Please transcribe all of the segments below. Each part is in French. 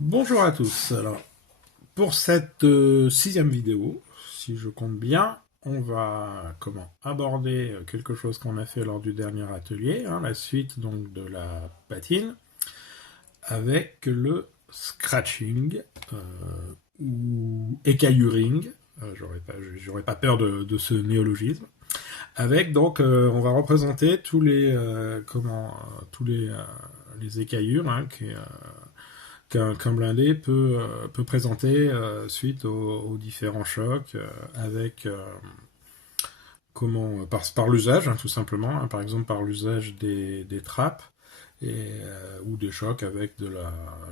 Bonjour à tous. Alors, pour cette sixième vidéo, si je compte bien, on va aborder quelque chose qu'on a fait lors du dernier atelier, hein, la suite donc de la patine, avec le scratching ou écailluring. J'aurais pas peur de ce néologisme. Avec donc, on va représenter tous les écaillures hein, qu'un blindé peut présenter suite aux différents chocs avec par l'usage hein, tout simplement hein, par exemple par l'usage des trappes ou des chocs avec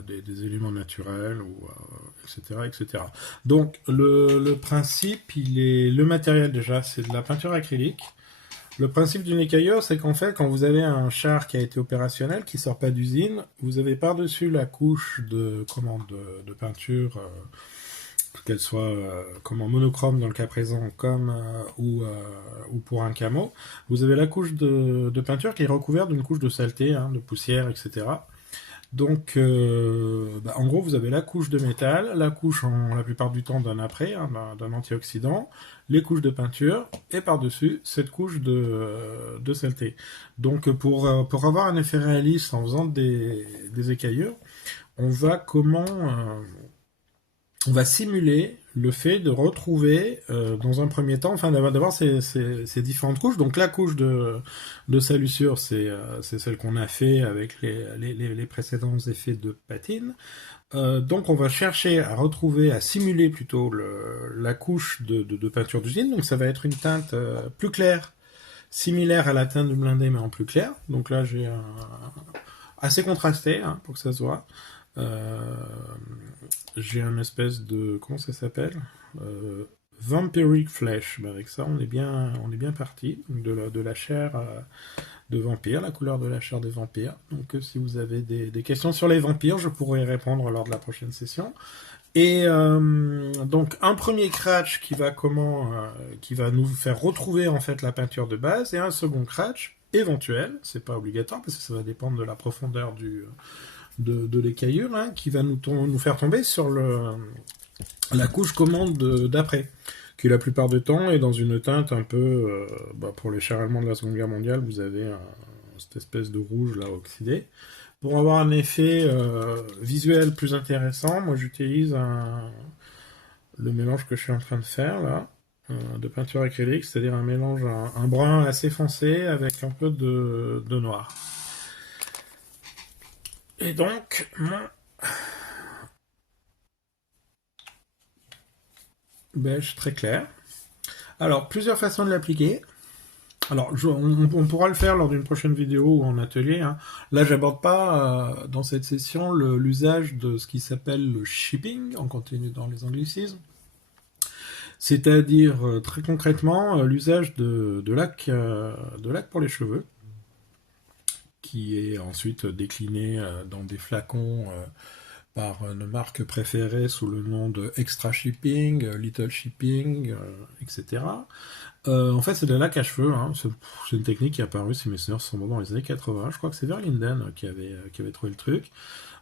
des éléments naturels etc. Donc le principe le matériel déjà c'est de la peinture acrylique. Le principe d'une écaillure, c'est qu'en fait, quand vous avez un char qui a été opérationnel, qui sort pas d'usine, vous avez par-dessus la couche de peinture, qu'elle soit monochrome dans le cas présent, ou pour un camo, vous avez la couche de peinture qui est recouverte d'une couche de saleté, hein, de poussière, etc. Donc, en gros, vous avez la couche de métal, la couche la plupart du temps d'un apprêt, hein, d'un antioxydant, les couches de peinture, et par-dessus, cette couche de saleté. Donc, pour avoir un effet réaliste en faisant des écaillures, on va on va simuler le fait de retrouver, dans un premier temps, enfin d'avoir ces différentes couches. Donc la couche de salissure, c'est celle qu'on a fait avec les précédents effets de patine. Donc on va chercher à retrouver, à simuler plutôt la couche de peinture d'usine. Donc ça va être une teinte plus claire, similaire à la teinte du blindé, mais en plus clair. Donc là j'ai assez contrasté hein, pour que ça se voit. Euh, j'ai un espèce de comment ça s'appelle Vampiric Flesh. Ben avec ça, on est bien parti. Donc de la chair de vampire, la couleur de la chair des vampires. Donc si vous avez des questions sur les vampires, je pourrai y répondre lors de la prochaine session. Et donc un premier scratch qui va nous faire retrouver en fait la peinture de base, et un second scratch éventuel, c'est pas obligatoire parce que ça va dépendre de la profondeur de l'écaillure, hein, qui va nous faire tomber sur la couche commande d'après, qui la plupart du temps est dans une teinte un peu, pour les chars allemands de la Seconde Guerre mondiale, vous avez cette espèce de rouge là oxydé. Pour avoir un effet visuel plus intéressant, moi j'utilise le mélange que je suis en train de faire là, de peinture acrylique, c'est-à-dire un mélange, un brun assez foncé avec un peu de noir. Et donc, mon beige très clair. Alors, plusieurs façons de l'appliquer. Alors, on pourra le faire lors d'une prochaine vidéo ou en atelier. Hein. Là, j'aborde pas dans cette session l'usage de ce qui s'appelle le shipping, on continue dans les anglicismes. C'est-à-dire, très concrètement, l'usage de lac pour les cheveux, qui est ensuite décliné dans des flacons par une marque préférée sous le nom de Extra Shipping, Little Shipping, etc. En fait, c'est de la laque à cheveux. Hein. C'est une technique qui est apparue, si mes souvenirs sont bons, dans les années 80. Je crois que c'est vers Linden qui avait trouvé le truc.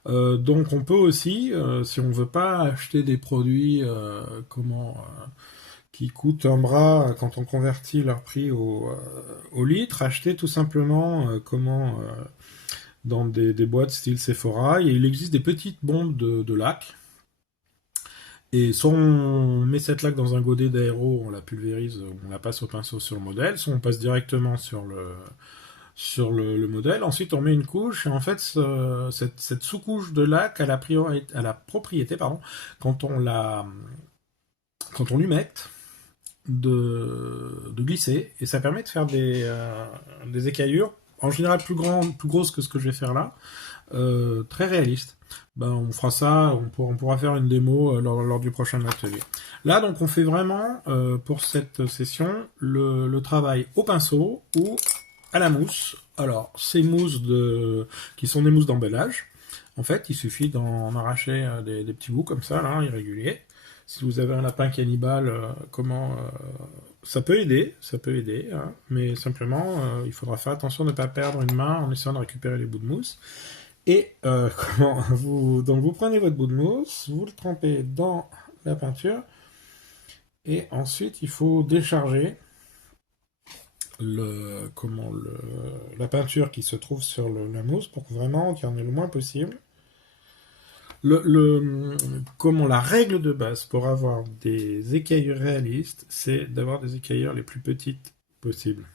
Donc, on peut aussi, si on veut pas acheter des produits qui coûtent un bras quand on convertit leur prix au litre, acheter tout simplement dans des boîtes style Sephora. Et il existe des petites bombes de laque. Et soit on met cette laque dans un godet d'aéro, on la pulvérise, on la passe au pinceau sur le modèle, soit on passe directement sur le modèle. Ensuite, on met une couche, et en fait, cette sous-couche de laque a la propriété, pardon, quand on l'humecte, de glisser, et ça permet de faire des écaillures, en général plus grosses que ce que je vais faire là, très réalistes. Ben, on fera ça, on pourra faire une démo lors du prochain atelier. Là, donc, on fait vraiment, pour cette session, le travail au pinceau ou à la mousse. Alors, ces qui sont des mousses d'emballage, en fait, il suffit d'en arracher des petits bouts comme ça, là, irréguliers. Si vous avez un lapin cannibale, ça peut aider, hein, mais simplement, il faudra faire attention de ne pas perdre une main en essayant de récupérer les bouts de mousse. Et donc vous prenez votre bout de mousse, vous le trempez dans la peinture, et ensuite il faut décharger la peinture qui se trouve sur la mousse pour que vraiment qu'il y en ait le moins possible. La règle de base pour avoir des écaillures réalistes, c'est d'avoir des écaillures les plus petites possibles.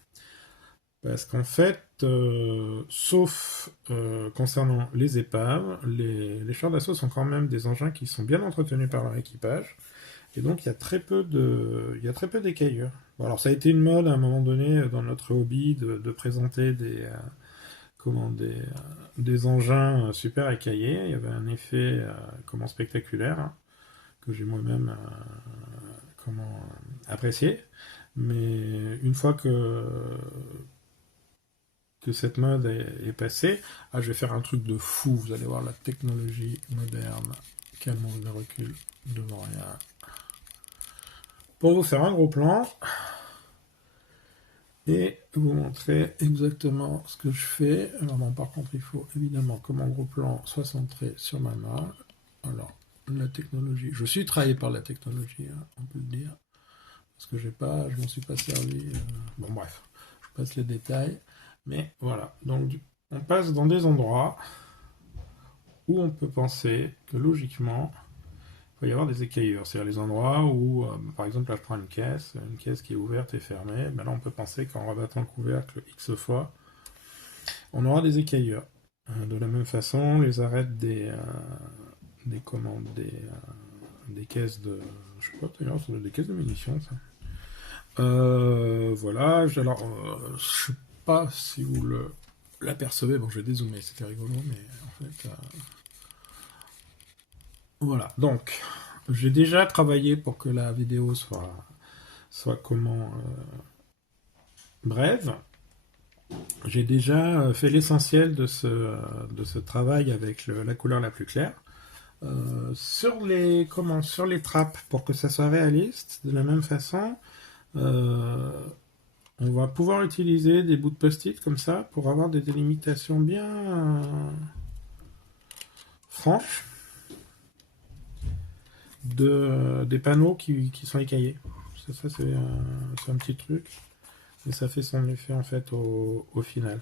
Parce qu'en fait, sauf concernant les épaves, les chars d'assaut sont quand même des engins qui sont bien entretenus par leur équipage. Et donc, il y a très peu d'écaillures. Bon, alors, ça a été une mode à un moment donné dans notre hobby de présenter des engins super écaillés. Il y avait un effet spectaculaire, hein, que j'ai moi-même apprécié. Mais une fois que cette mode est passée, je vais faire un truc de fou. Vous allez voir la technologie moderne. Calmons le recul devant rien. Pour vous faire un gros plan et vous montrer exactement ce que je fais. Alors bon, par contre, il faut évidemment que mon gros plan soit centré sur ma main. Alors, la technologie, je suis trahi par la technologie, hein, on peut le dire, parce que je m'en suis pas servi. Bon bref, je passe les détails, mais voilà. Donc, on passe dans des endroits où on peut penser que logiquement, il va y avoir des écaillures. C'est-à-dire les endroits où, par exemple, là je prends une caisse qui est ouverte et fermée, ben là on peut penser qu'en rebattant le couvercle X fois, on aura des écaillures. De la même façon, les arêtes des commandes, des caisses de. Je sais pas d'ailleurs, ça doit être des caisses de munitions, ça. Voilà, alors, je sais pas si vous l'apercevez, bon je vais dézoomer, c'était rigolo, mais en fait. Voilà, donc, j'ai déjà travaillé pour que la vidéo soit brève. J'ai déjà fait l'essentiel de ce travail avec la couleur la plus claire. Sur les trappes, pour que ça soit réaliste, de la même façon, euh, on va pouvoir utiliser des bouts de post-it comme ça pour avoir des délimitations bien franches des panneaux qui sont écaillés. Ça c'est un petit truc. Et ça fait son effet en fait au final.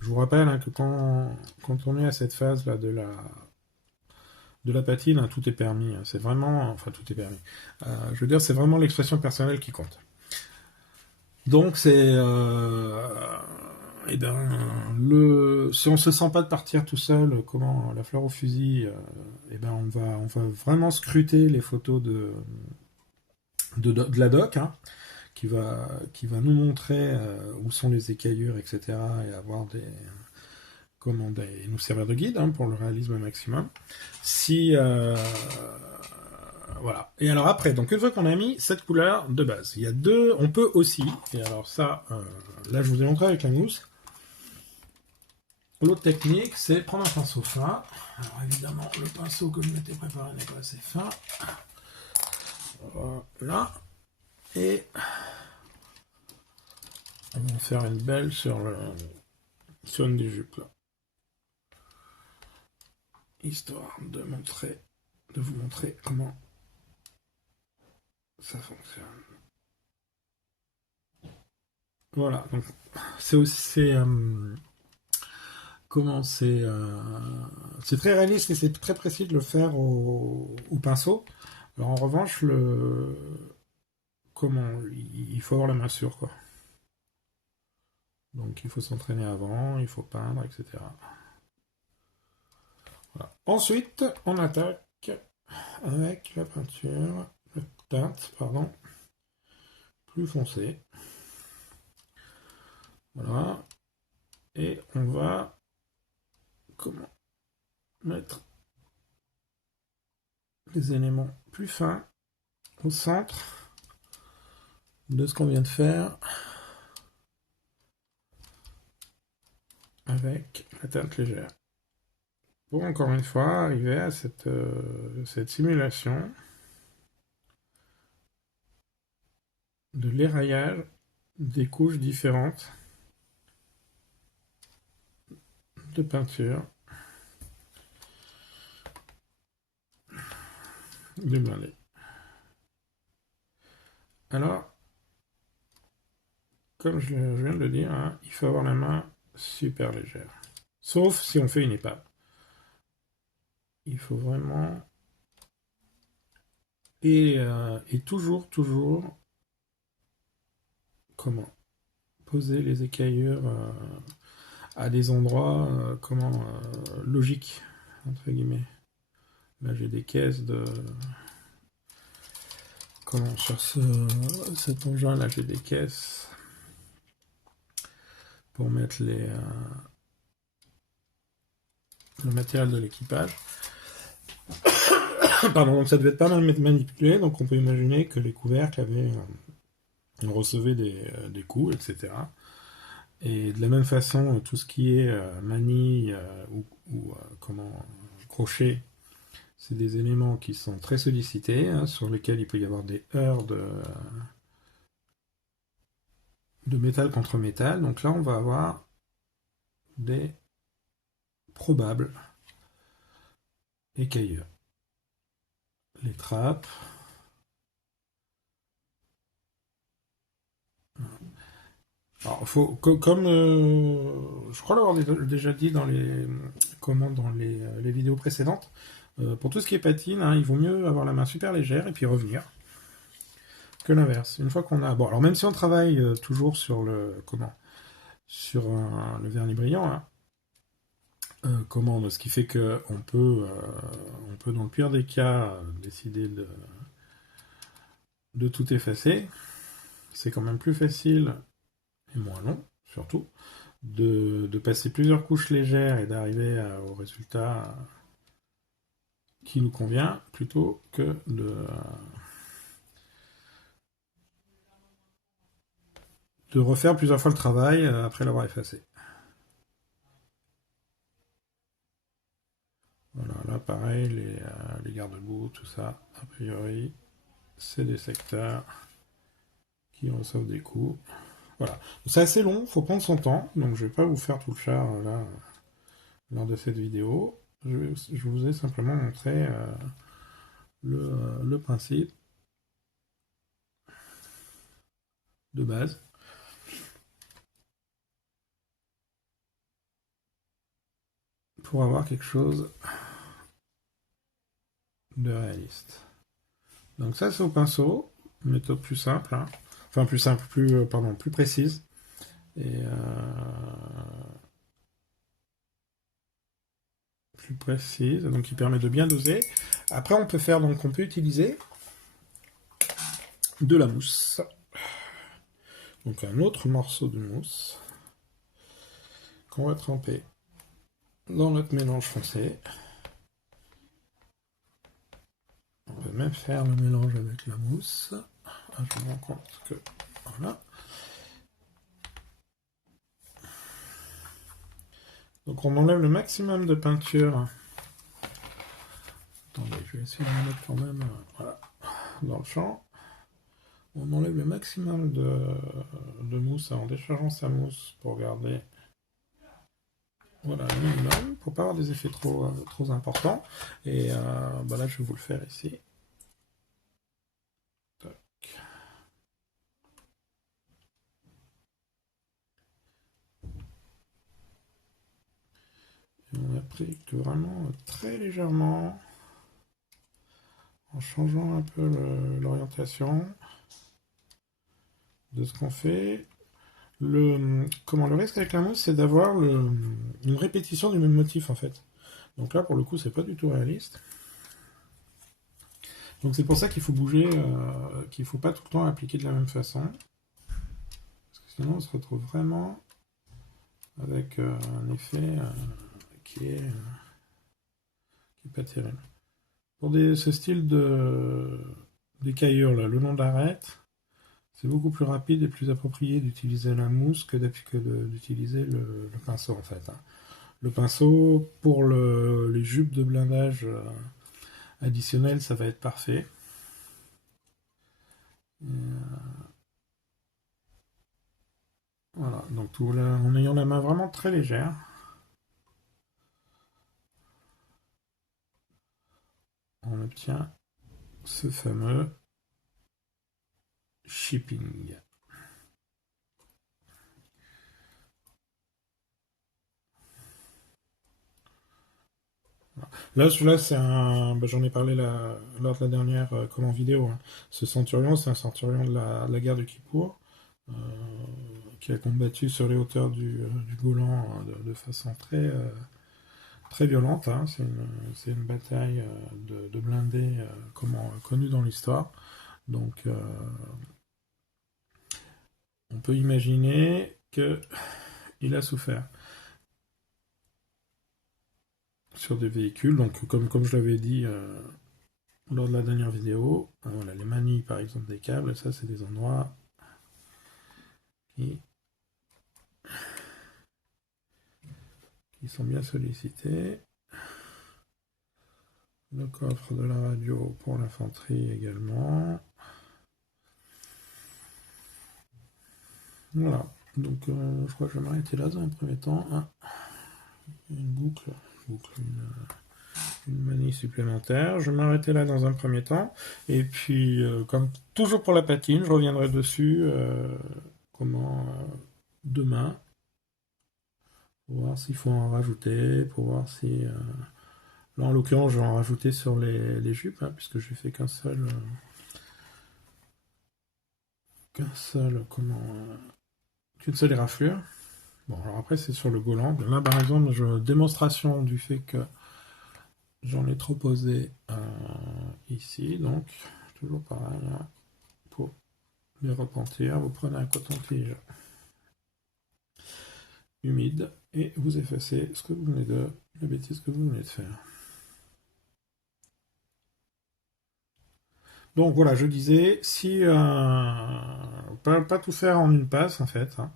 Je vous rappelle, hein, que quand on est à cette phase là de la patine, hein, tout est permis. Hein. C'est vraiment, enfin tout est permis. Je veux dire, c'est vraiment l'expression personnelle qui compte. Donc eh ben, si on se sent pas de partir tout seul, comment la fleur au fusil, eh ben on va vraiment scruter les photos de la doc, hein, qui va nous montrer où sont les écaillures, etc. et avoir nous servir de guide, hein, pour le réalisme maximum. Si voilà. Et alors après, donc une fois qu'on a mis cette couleur de base, il y a deux, on peut aussi, et alors ça, là je vous ai montré avec la mousse. L'autre technique, c'est prendre un pinceau fin. Alors évidemment, le pinceau que je m'étais préparé n'est pas assez fin. Voilà. Et on va faire une belle sur une des jupes là. Histoire de vous montrer comment ça fonctionne. Voilà, donc c'est aussi c'est très réaliste et c'est très précis de le faire au pinceau. Alors en revanche, il faut avoir la main sûre, quoi. Donc il faut s'entraîner avant, il faut peindre, etc. Voilà. Ensuite, on attaque avec la peinture, la teinte, pardon, plus foncée. Voilà. Et on va mettre les éléments plus fins au centre de ce qu'on vient de faire avec la teinte légère. Pour encore une fois arriver à cette simulation de l'éraillage des couches différentes de peinture. de blindé. Alors, comme je viens de le dire, hein, il faut avoir la main super légère. Sauf si on fait une épave. Il faut vraiment... Et toujours, comment poser les écaillures à des endroits, logiques, entre guillemets. Là, j'ai des caisses de... Comment, sur cet engin, là, j'ai des caisses pour mettre le matériel de l'équipage. Pardon, donc ça devait être pas mal manipulé, donc on peut imaginer que les couvercles recevaient des coups, etc. Et de la même façon, tout ce qui est manille ou crochet, c'est des éléments qui sont très sollicités, hein, sur lesquels il peut y avoir des heurts de métal contre métal. Donc là, on va avoir des probables écaillures. Les trappes. Alors, comme je crois l'avoir déjà dit dans les vidéos précédentes, pour tout ce qui est patine, hein, il vaut mieux avoir la main super légère et puis revenir que l'inverse. Une fois qu'on a, bon, alors même si on travaille toujours sur le vernis brillant, hein, ce qui fait que on peut dans le pire des cas décider de tout effacer. C'est quand même plus facile et moins long, surtout, de passer plusieurs couches légères et d'arriver au résultat qui nous convient, plutôt que de refaire plusieurs fois le travail après l'avoir effacé. Voilà, là pareil, les garde-boue, tout ça, a priori, c'est des secteurs qui reçoivent des coups. Voilà. C'est assez long, faut prendre son temps, donc je vais pas vous faire tout le char là lors de cette vidéo. Je vous ai simplement montré le principe de base. Pour avoir quelque chose de réaliste. Donc ça c'est au pinceau, méthode plus simple, hein. Enfin plus simple, plus précise. Et plus précise, donc qui permet de bien doser. Après on peut utiliser de la mousse. Donc un autre morceau de mousse qu'on va tremper dans notre mélange foncé. On peut même faire le mélange avec la mousse. Ah, je me rends compte que... Voilà. Donc on enlève le maximum de peinture. Attendez, je vais essayer de le mettre quand même voilà, dans le champ. On enlève le maximum de mousse en déchargeant sa mousse pour garder voilà, le minimum, pour pas avoir des effets trop importants. Et là, je vais vous le faire ici. Tac. Et on applique vraiment très légèrement, en changeant un peu l'orientation de ce qu'on fait. Le risque avec la mousse, c'est d'avoir une répétition du même motif en fait. Donc là, pour le coup, c'est pas du tout réaliste. Donc c'est pour ça qu'il faut bouger, qu'il faut pas tout le temps appliquer de la même façon. Parce que sinon, on se retrouve vraiment avec un effet qui est pas terrible. Pour ce style d'écaillure, le nom d'arête, c'est beaucoup plus rapide et plus approprié d'utiliser la mousse que d'utiliser le pinceau en fait. Hein. Le pinceau, pour les jupes de blindage additionnelles, ça va être parfait. Voilà, donc en ayant la main vraiment très légère, on obtient ce fameux shipping. Là, celui-là, c'est un. Bah, j'en ai parlé lors de la dernière commande vidéo, hein. Ce centurion, c'est un centurion de la guerre de Kippour, euh, qui a combattu sur les hauteurs du Golan de façon très violente, hein. C'est une bataille de blindés connue dans l'histoire. Donc, on peut imaginer qu'il a souffert sur des véhicules. Donc, comme je l'avais dit lors de la dernière vidéo, voilà, les manies par exemple des câbles, ça c'est des endroits qui sont bien sollicités. Le coffre de la radio pour l'infanterie également. Voilà, donc je crois que je vais m'arrêter là dans un premier temps. Ah, une boucle, une manie supplémentaire. Je vais m'arrêter là dans un premier temps. Et puis, comme toujours pour la patine, je reviendrai dessus demain, pour voir s'il faut en rajouter, pour voir si... là, en l'occurrence, je vais en rajouter sur les jupes, hein, puisque j'ai fait qu'une seule éraflure. Bon, alors après, c'est sur le Golan. Là, par exemple, démonstration du fait que j'en ai trop posé ici, donc toujours pareil, hein, pour les repentir, vous prenez un coton-tige humide et vous effacez la bêtise que vous venez de faire. Donc voilà, je disais, si pas tout faire en une passe en fait, hein,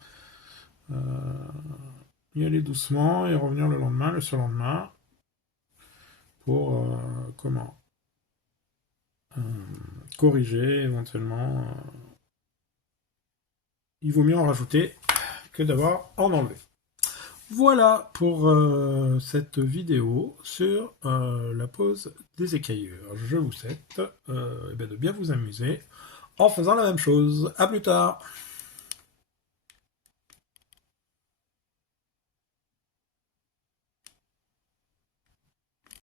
y aller doucement et revenir le lendemain, le surlendemain, pour corriger éventuellement. Il vaut mieux en rajouter que d'avoir en enlevé. Voilà pour cette vidéo sur la pose des écaillures. Je vous souhaite de bien vous amuser en faisant la même chose. A plus tard.